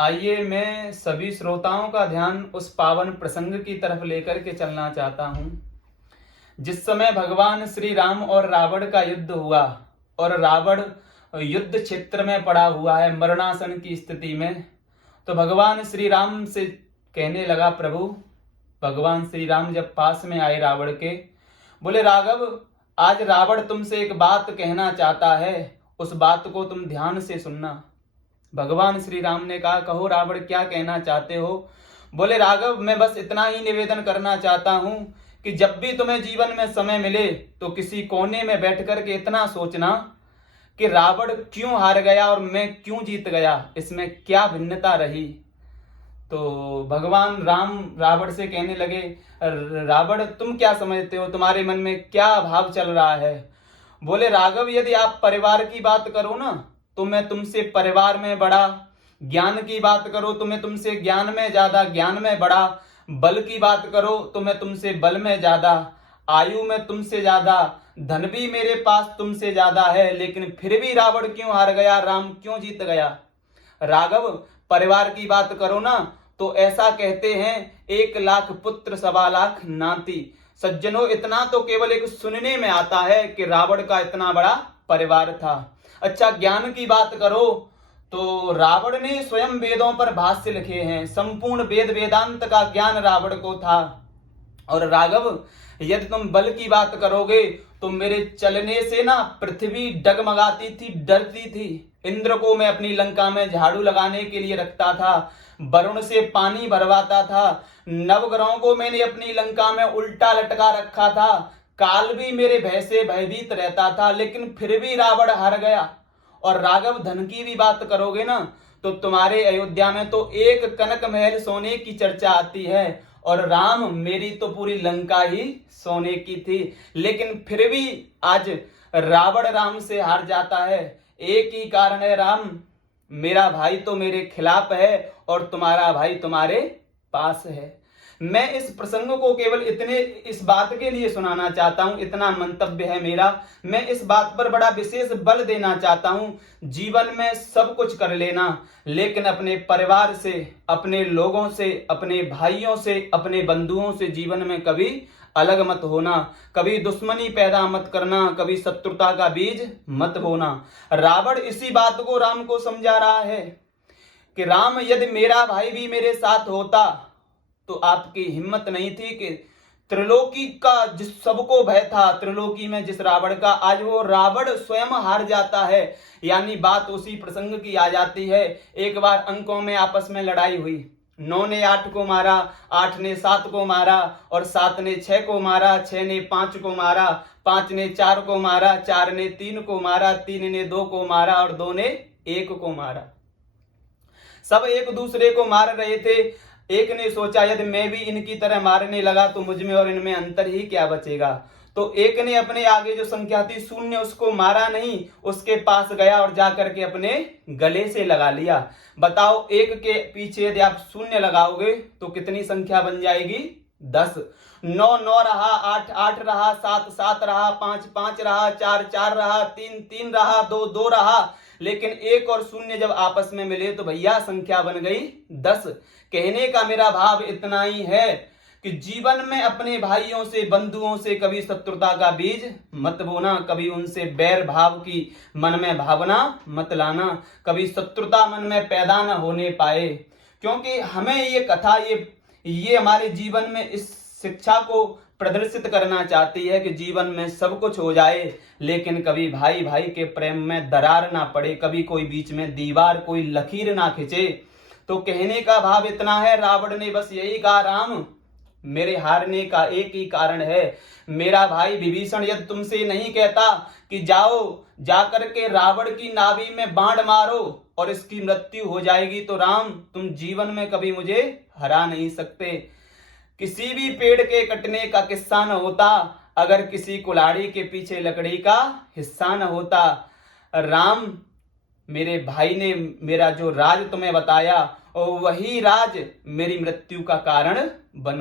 आइए मैं सभी श्रोताओं का ध्यान उस पावन प्रसंग की तरफ लेकर के चलना चाहता हूं। जिस समय भगवान श्री राम और रावण का युद्ध हुआ और रावण युद्ध क्षेत्र में पड़ा हुआ है मरणासन की स्थिति में, तो भगवान श्री राम से कहने लगा, प्रभु। भगवान श्री राम जब पास में आए रावण के, बोले, राघव, आज रावण तुमसे एक बात कहना चाहता है, उस बात को तुम ध्यान से सुनना। भगवान श्री राम ने कहा, कहो रावण, क्या कहना चाहते हो। बोले, राघव, मैं बस इतना ही निवेदन करना चाहता हूं कि जब भी तुम्हें जीवन में समय मिले तो किसी कोने में बैठ कर के इतना सोचना कि रावण क्यों हार गया और मैं क्यों जीत गया, इसमें क्या भिन्नता रही। तो भगवान राम रावण से कहने लगे, रावण, तुम क्या समझते हो, तुम्हारे मन में क्या भाव चल रहा है। बोले, राघव, यदि आप परिवार की बात करो ना, तो मैं तुमसे परिवार में बड़ा, ज्ञान की बात करो तो मैं तुमसे ज्ञान में ज्यादा, ज्ञान में बड़ा, बल की बात करो तो मैं तुमसे बल में ज्यादा, आयु में तुमसे ज्यादा, धन भी मेरे पास तुमसे ज्यादा है, लेकिन फिर भी रावण क्यों हार गया, राम क्यों जीत गया। राघव, परिवार की बात करो ना, तो ऐसा कहते हैं, 1,00,000 पुत्र 1,25,00,000 नाती। सज्जनों, इतना तो केवल एक सुनने में आता है कि रावण का इतना बड़ा परिवार था। अच्छा, ज्ञान की बात करो तो रावण ने स्वयं वेदों पर भाष्य लिखे हैं, संपूर्ण वेद वेदांत का ज्ञान रावण को था। और राघव, यदि तुम बल की बात करोगे तो मेरे चलने से ना पृथ्वी डगमगाती थी, डरती थी। इंद्र को मैं अपनी लंका में झाड़ू लगाने के लिए रखता था, वरुण से पानी भरवाता था, नवग्रहों को मैंने अपनी लंका में उल्टा लटका रखा था, काल भी मेरे भय से भयभीत रहता था, लेकिन फिर भी रावण हार गया। और राघव, धन की भी बात करोगे ना, तो तुम्हारे अयोध्या में तो एक कनक महल सोने की चर्चा आती है, और राम, मेरी तो पूरी लंका ही सोने की थी, लेकिन फिर भी आज रावण राम से हार जाता है। एक ही कारण है, राम, मेरा भाई तो मेरे खिलाफ है और तुम्हारा भाई तुम्हारे पास है। मैं इस प्रसंग को केवल इस बात के लिए सुनाना चाहता हूं, इतना मंतव्य है मेरा। मैं इस बात पर बड़ा विशेष बल देना चाहता हूं, जीवन में सब कुछ कर लेना, लेकिन अपने परिवार से, अपने लोगों से, अपने भाइयों से, अपने बंधुओं से जीवन में कभी अलग मत होना, कभी दुश्मनी पैदा मत करना, कभी शत्रुता का बीज मत बोना। रावण इसी बात को राम को समझा रहा है कि राम, यदि मेरा भाई भी मेरे साथ होता तो आपकी हिम्मत नहीं थी कि त्रिलोकी का जिस सबको भय था, त्रिलोकी में जिस रावण का, आज वो रावण स्वयं हार जाता है। यानी बात उसी प्रसंग की आ जाती है। एक बार अंकों में आपस में लड़ाई हुई, 9 ने 8 को मारा, 8 ने 7 को मारा, और 7 ने 6 को मारा, 6 ने 5 को मारा, 5 ने 4 को मारा, 4 ने 3 को मारा, 3 ने 2 को मारा, और 2 ने 1 को मारा। सब एक दूसरे को मार रहे थे। एक ने सोचा, यदि मैं भी इनकी तरह मारने लगा तो मुझ में और इनमें अंतर ही क्या बचेगा। तो एक ने अपने आगे जो संख्या थी 0, उसको मारा नहीं, उसके पास गया और जाकर के अपने गले से लगा लिया। बताओ, एक के पीछे यदि आप 0 लगाओगे तो कितनी संख्या बन जाएगी? 10। 9 9 रहा, 8 8 रहा, 7 7 रहा, 5 5 रहा, 4 4 रहा, 3 3 रहा, 2 2 रहा। लेकिन 1 और 0 जब आपस में मिले तो भैया संख्या बन गई 10। कहने का मेरा भाव इतना ही है कि जीवन में अपने भाइयों से, बंधुओं से कभी शत्रुता का बीज मत बोना, कभी उनसे बैर भाव की मन में भावना मत लाना, कभी शत्रुता मन में पैदा न होने पाए। क्योंकि हमें ये कथा, ये हमारे जीवन में इस शिक्षा को प्रदर्शित करना चाहती है कि जीवन में सब कुछ हो जाए, लेकिन कभी भाई भाई के प्रेम में दरार ना पड़े, कभी कोई बीच में दीवार, कोई लकीर ना खिंचे। तो कहने का भाव इतना है, रावण ने बस यही कहा, राम, मेरे हारने का एक ही कारण है, मेरा भाई विभीषण यदि तुमसे नहीं कहता कि जाओ जाकर के रावण की नाभि में बाण मारो और इसकी मृत्यु हो जाएगी, तो राम, तुम जीवन में कभी मुझे हरा नहीं सकते। किसी भी पेड़ के कटने का किस्सा न होता अगर किसी कुल्हाड़ी के पीछे लकड़ी का हिस्सा न होता। राम, मेरे भाई ने मेरा जो राज तुम्हें बताया, और वही राज मेरी मृत्यु का कारण बन